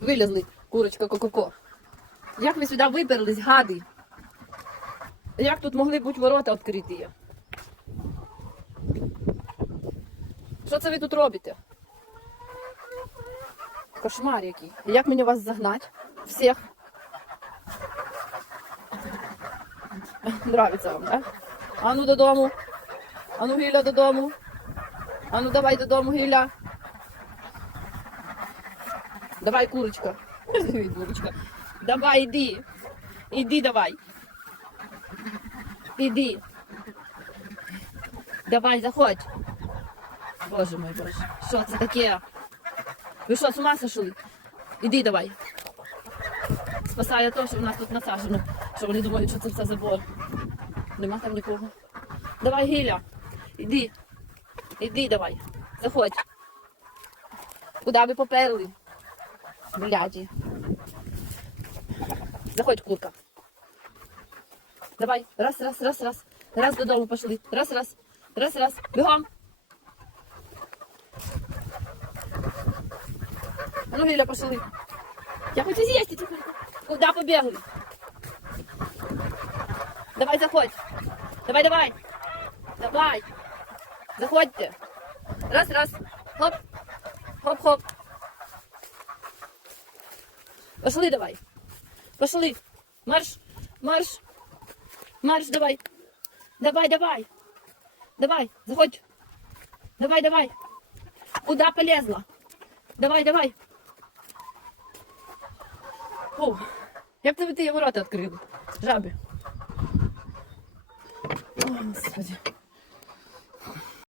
Вилізли, курочка ко-ко-ко. Як ви сюди виперлись, гади? Як тут могли бути ворота відкриті? Що це ви тут робите? Кошмар який. Як мені вас загнати? Всіх. Нравиться вам, так? Ану додому. Ану Гіля додому. Ану давай додому, Гіля. Давай, курочка. Давай, іди. Іди давай. Іди. Давай, заходь. Боже мой, боже. Що це таке? Ви що, з ума сошли? Іди давай. Спасає то, що в нас тут насаджено. Що вони думають, що це все забор. Нема там нікого. Давай, Гіля. Іди. Іди давай. Заходь. Куди ви поперли? Бляді. Заходь, курка. Давай. Раз, раз, раз, раз. Раз додому пошли. Раз, раз. Раз, раз. Бігом. А Ну, Ліля, пошли. Я хочу з'їсти цю курку. Куди побігли? Давай, заходь. Давай, давай. Давай. Заходьте. Раз, раз. Хоп. Хоп, хоп. Пошли давай. Пошли. Марш. Марш. Марш, давай. Давай, давай. Давай, заходь. Давай, давай. Куда полезла? Давай, давай. Фу. Як ви ті ворота відкрили? Жаби. О, Господи.